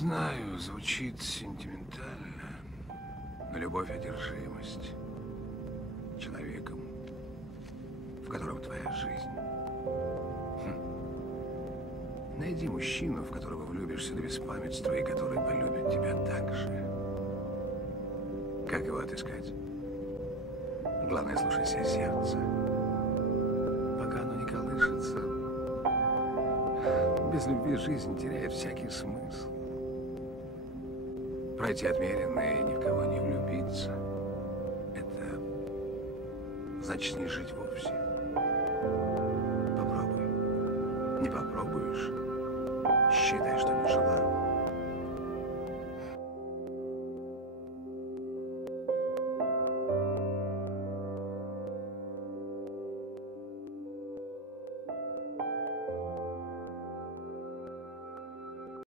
Знаю, звучит сентиментально, но любовь — одержимость человеком, в котором твоя жизнь. Найди мужчину, в которого влюбишься до беспамятства и который полюбит тебя так же. Как его отыскать? Главное, слушайся сердца. Пока оно не колышется, без любви жизнь теряет всякий смысл. Пройти отмеренно и ни в кого не влюбиться — это значит не жить вовсе. Попробуй. Не попробуешь — считай, что не жила.